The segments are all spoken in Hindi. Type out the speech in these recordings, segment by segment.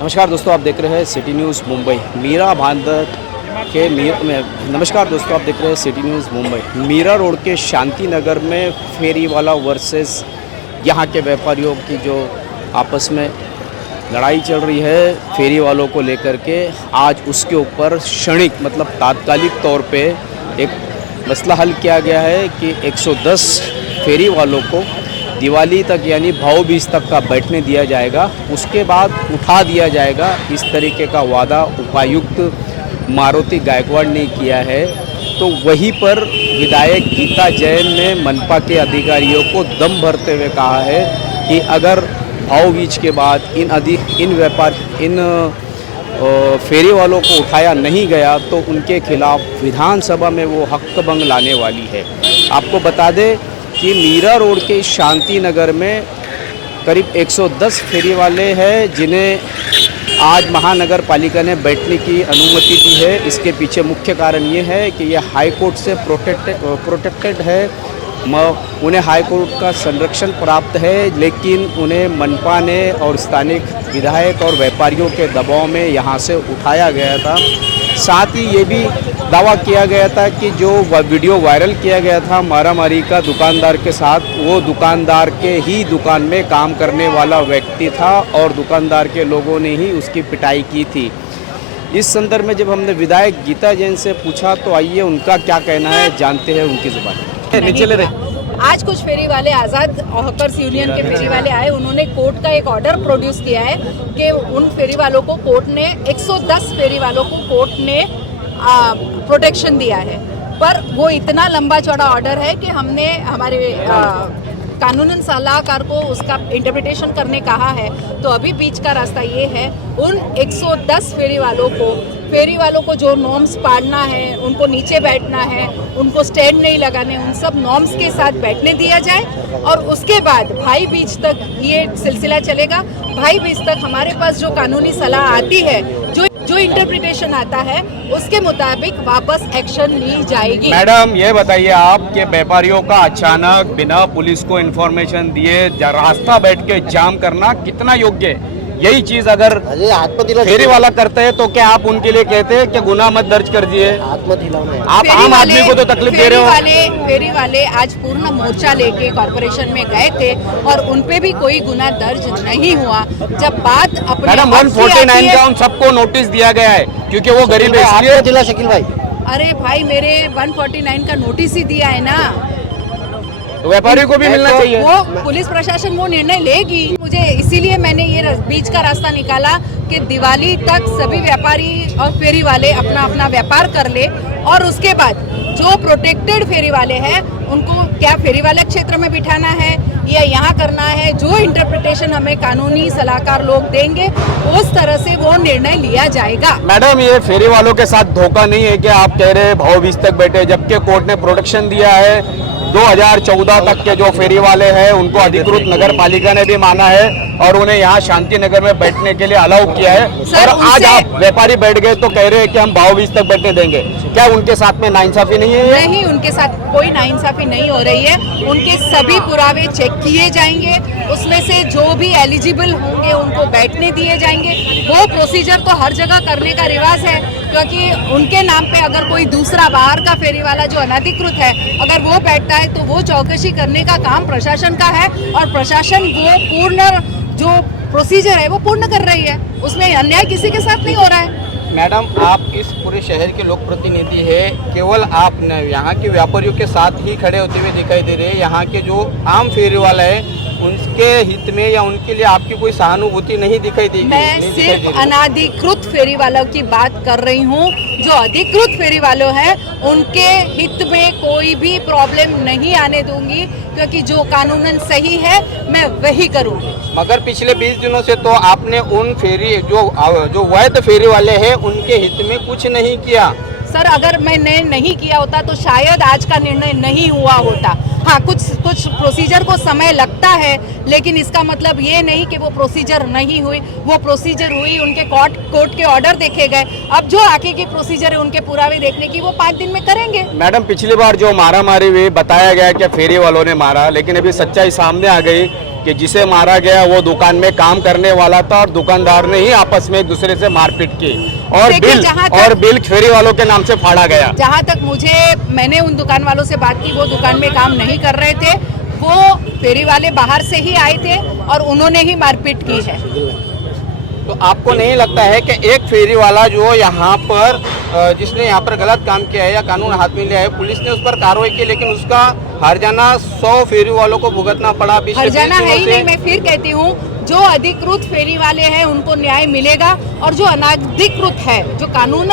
नमस्कार दोस्तों, आप देख रहे हैं सिटी न्यूज़ मुंबई। मीरा भाईंदर के नमस्कार दोस्तों, आप देख रहे हैं city news Mumbai. Meera road के शांति नगर में फेरी वाला वर्सेस यहाँ के व्यापारियों की जो आपस में लड़ाई चल रही है फेरी वालों को लेकर के, आज उसके ऊपर क्षणिक मतलब तात्कालिक तौर पे एक मसला हल किया गया है कि 110 फेरी वालों को दिवाली तक यानी भाऊ-बीज तक का बैठने दिया जाएगा, उसके बाद उठा दिया जाएगा। इस तरीके का वादा उपायुक्त मारुति गायकवाड़ ने किया है। तो वहीं पर विधायक गीता जैन ने मनपा के अधिकारियों को दम भरते हुए कहा है कि अगर भाऊ-बीज के बाद इन फेरी वालों को उठाया नहीं गया तो उनके खिलाफ विधानसभा में वो हक भंग लाने वाली है। आपको बता दें कि मीरा रोड के शांति नगर में करीब 110 फेरी वाले हैं जिन्हें आज महानगर पालिका ने बैठने की अनुमति दी है। इसके पीछे मुख्य कारण ये है कि ये हाई कोर्ट से प्रोटेक्टेड है, उन्हें हाई कोर्ट का संरक्षण प्राप्त है, लेकिन उन्हें मनपा ने और स्थानिक विधायक और व्यापारियों के दबाव में यहाँ से उठाया गया था। साथ ही ये भी दावा किया गया था कि जो वीडियो वायरल किया गया था मारामारी का दुकानदार के साथ, वो दुकानदार के ही दुकान में काम करने वाला व्यक्ति था और दुकानदार के लोगों ने ही उसकी पिटाई की थी। इस संदर्भ में जब हमने विधायक गीता जैन से पूछा तो आइए उनका क्या कहना है जानते हैं उनकी जुबान। आज कुछ फेरी वाले आज़ाद हॉकर्स यूनियन के फेरी वाले आए, उन्होंने कोर्ट का एक ऑर्डर प्रोड्यूस किया है कि उन फेरी वालों को कोर्ट ने 110 फेरी वालों को कोर्ट ने प्रोटेक्शन दिया है। पर वो इतना लंबा चौड़ा ऑर्डर है कि हमने हमारे कानूनन सलाहकार को उसका इंटरप्रिटेशन करने कहा है। तो अभी बीच का रास्ता ये है, उन 110 फेरी वालों को जो नॉर्म्स पालना है, उनको नीचे बैठना है, उनको स्टैंड नहीं लगाने, उन सब नॉर्म्स के साथ बैठने दिया जाए और उसके बाद भाई बीज तक ये सिलसिला चलेगा। भाई बीज तक हमारे पास जो कानूनी सलाह आती है, जो इंटरप्रिटेशन आता है, उसके मुताबिक वापस एक्शन ली जाएगी। मैडम ये बताइए, आपके व्यापारियों का अचानक बिना पुलिस को इन्फॉर्मेशन दिए रास्ता बैठ के जाम करना कितना योग्य है? यही चीज अगर फेरी वाला करते हैं तो क्या आप उनके लिए कहते हैं कि गुनाह मत दर्ज कर दिए? आप आम आदमी को तो तकलीफ दे रहे हो। फेरी वाले आज पूर्ण मोर्चा लेके कॉर्पोरेशन में गए थे और उनपे भी कोई गुनाह दर्ज नहीं हुआ। जब बात अपने मैडम 149 का उन सबको नोटिस दिया गया है क्योंकि वो गरीब है, इसलिए जिला शकील भाई। अरे भाई, मेरे 149 का नोटिस ही दिया है ना, तो व्यापारी को भी मिलना चाहिए। वो पुलिस प्रशासन वो निर्णय लेगी। मुझे इसीलिए मैंने ये बीच का रास्ता निकाला कि दिवाली तक सभी व्यापारी और फेरी वाले अपना अपना व्यापार कर ले और उसके बाद जो प्रोटेक्टेड फेरी वाले हैं उनको क्या फेरी वाले क्षेत्र में बिठाना है या यहाँ करना है, जो इंटरप्रिटेशन हमें कानूनी सलाहकार लोग देंगे उस तरह से वो निर्णय लिया जाएगा। मैडम ये फेरी वालों के साथ धोखा नहीं है कि आप कह रहे हैं भाऊ बीज तक बैठे, जबकि कोर्ट ने प्रोटेक्शन दिया है। 2014 तक के जो फेरी वाले हैं उनको अधिकृत नगर पालिका ने भी माना है और उन्हें यहाँ शांति नगर में बैठने के लिए अलाउ किया है। और आज आप व्यापारी बैठ गए तो कह रहे हैं कि हम भाऊ बीज तक बैठने देंगे। क्या उनके साथ में नाइंसाफी नहीं है? नहीं, उनके साथ कोई नाइंसाफी नहीं हो रही है। उनके सभी पुरावे चेक किए जाएंगे, उसमें से जो भी एलिजिबल होंगे उनको बैठने दिए जाएंगे। वो प्रोसीजर तो हर जगह करने का रिवाज है, क्योंकि उनके नाम पे अगर कोई दूसरा बाहर का फेरी वाला जो अनधिकृत है अगर वो बैठता है तो वो चौकसी करने का काम प्रशासन का है और प्रशासन वो पूर्ण जो प्रोसीजर है वो पूर्ण कर रही है, उसमें अन्याय किसी के साथ नहीं हो रहा है। मैडम, आप इस पूरे शहर के लोक प्रतिनिधि है, केवल आप यहाँ के व्यापारियों के साथ ही खड़े होते हुए दिखाई दे रहे हैं। यहाँ के जो आम फेरी वाला है उनके हित में या उनके लिए आपकी कोई सहानुभूति नहीं दिखाई देगी। मैं सिर्फ अनाधिकृत फेरी वालों की बात कर रही हूँ। जो अधिकृत फेरी वालों हैं उनके हित में कोई भी प्रॉब्लम नहीं आने दूंगी, क्योंकि जो कानूनन सही है मैं वही करूँगी। मगर पिछले 20 दिनों से तो आपने उन फेरी जो वैध फेरी वाले हैं उनके हित में कुछ नहीं किया। सर, अगर मैंने नहीं किया होता तो शायद आज का निर्णय नहीं हुआ होता। हाँ, कुछ प्रोसीजर को समय लगता है, लेकिन इसका मतलब ये नहीं कि वो प्रोसीजर नहीं हुई। वो प्रोसीजर हुई, उनके कोर्ट के ऑर्डर देखे गए। अब जो आगे की प्रोसीजर है उनके पुरावे देखने की वो 5 दिन में करेंगे। मैडम, पिछली बार जो मारा मारी हुई बताया गया कि फेरी वालों ने मारा, लेकिन अभी सच्चाई सामने आ गई कि जिसे मारा गया वो दुकान में काम करने वाला था और दुकानदार ने ही आपस में एक दूसरे से मारपीट की और बिल फेरी वालों के नाम से फाड़ा गया। जहाँ तक मैंने उन दुकान वालों से बात की, वो दुकान में काम नहीं कर रहे थे, वो फेरी वाले बाहर से ही आए थे और उन्होंने ही मारपीट की है। तो आपको नहीं लगता है कि एक फेरी वाला जो यहाँ पर जिसने यहाँ पर गलत काम किया है या कानून हाथ में लिया है, पुलिस ने उस पर कार्रवाई की, लेकिन उसका हर्जाना 100 फेरी वालों को भुगतना पड़ा? हर्जाना है ही नहीं। मैं फिर कहती हूँ, जो अधिकृत फेरी वाले हैं उनको न्याय मिलेगा और जो अनाधिकृत है, जो कानून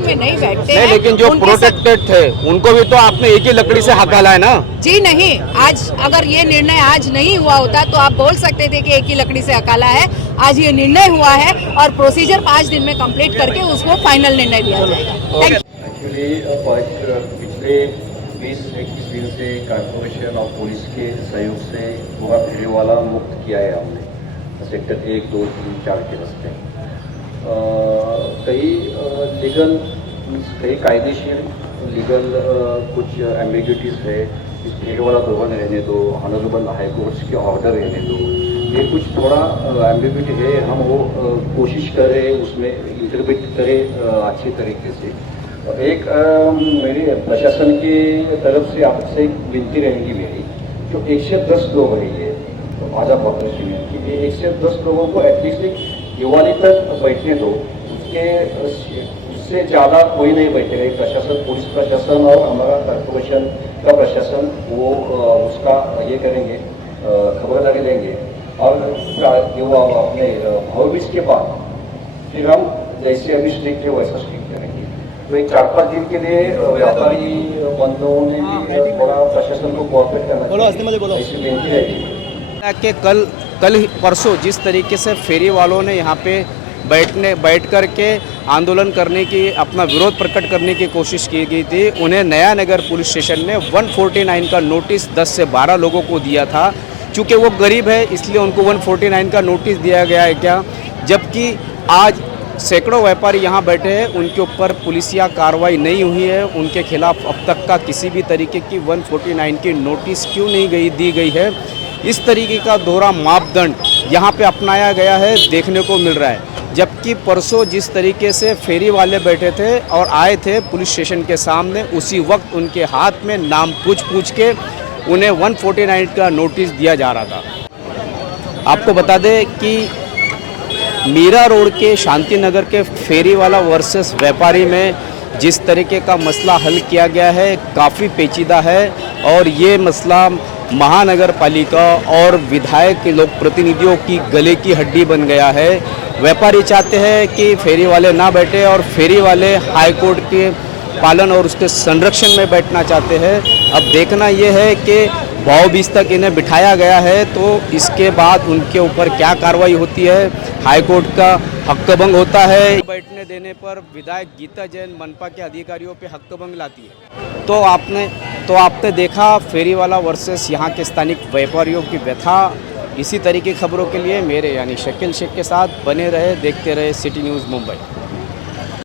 में नहीं बैठते हैं, लेकिन जो प्रोटेक्टेड थे उनको भी तो आपने एक ही लकड़ी से हकाला है ना? जी नहीं, आज अगर ये निर्णय आज नहीं हुआ होता तो आप बोल सकते थे कि एक ही लकड़ी से हकाला है। आज ये निर्णय हुआ है और प्रोसीजर 5 दिन में कंप्लीट करके उसको फाइनल निर्णय लिया जाएगा। एक्चुअली पिछले 20-21 दिन से कॉर्पोरेशन और पुलिस के सहयोग से पूरा फेरी वाला मुक्त किया है हमने सेक्टर 1, 2, 3, 4 के रास्ते। कई कायदेशीर लीगल कुछ एम्बिग्यूटीज है, इस फेरी वाला भवन रहने दो, ऑनरेबल हाई कोर्ट्स के ऑर्डर रहने दो, ये कुछ थोड़ा एम्बिग्यूटी है। हम वो कोशिश करें उसमें इंटरप्रेट करें अच्छी तरीके से। एक मेरी प्रशासन की तरफ से आपसे एक विनती रहेगी मेरी, जो 110 लोग है ये तो आज़ाद पॉपुलेशन में, कि 110 लोगों को एटलीस्ट दिवाली तक बैठने दो, उससे ज़्यादा कोई नहीं बैठेगा। प्रशासन, पुलिस प्रशासन और हमारा कॉर्पोरेशन का प्रशासन वो उसका ये करेंगे, खबरदारी देंगे और वो अपने भावबीज के बाद फिर हम जैसे अभी स्ट्रिक्ट है वैसा स्ट्रिक्ट करेंगे। तो एक 4-5 दिन के लिए व्यापारी बंधुओं ने भी थोड़ा प्रशासन को कोऑपरेट करना चाहिए, ऐसी विनती है कि कल परसों जिस तरीके से फेरी वालों ने यहाँ पे बैठ कर के आंदोलन करने की, अपना विरोध प्रकट करने की कोशिश की गई थी, उन्हें नया नगर पुलिस स्टेशन ने 149 का नोटिस 10 से 12 लोगों को दिया था। चूँकि वो गरीब है इसलिए उनको 149 का नोटिस दिया गया है क्या, जबकि आज सैकड़ों व्यापारी यहाँ बैठे हैं, उनके ऊपर पुलिसिया कार्रवाई नहीं हुई है, उनके खिलाफ अब तक का किसी भी तरीके की 149 की नोटिस क्यों नहीं दी गई है। इस तरीके का दोहरा मापदंड यहाँ पे अपनाया गया है, देखने को मिल रहा है। जबकि परसों जिस तरीके से फेरी वाले बैठे थे और आए थे पुलिस स्टेशन के सामने, उसी वक्त उनके हाथ में नाम पूछ के उन्हें 149 का नोटिस दिया जा रहा था। आपको बता दें कि मीरा रोड के शांति नगर के फेरी वाला वर्सेस व्यापारी में जिस तरीके का मसला हल किया गया है काफ़ी पेचीदा है और ये मसला महानगर पालिका और विधायक के लोक प्रतिनिधियों की गले की हड्डी बन गया है। व्यापारी चाहते हैं कि फेरी वाले ना बैठे और फेरी वाले हाई कोर्ट के पालन और उसके संरक्षण में बैठना चाहते हैं। अब देखना यह है कि भावबीज तक इन्हें बिठाया गया है तो इसके बाद उनके ऊपर क्या कार्रवाई होती है। हाई कोर्ट का हक्कभंग होता है, बैठने देने पर विधायक गीता जैन मनपा के अधिकारियों पे हक्कभंग लाती है। तो आपने देखा फेरी वाला वर्सेस यहाँ के स्थानिक व्यापारियों की व्यथा। इसी तरह की खबरों के लिए मेरे यानी शकील शेख के साथ बने रहे, देखते रहे सिटी न्यूज़ मुंबई।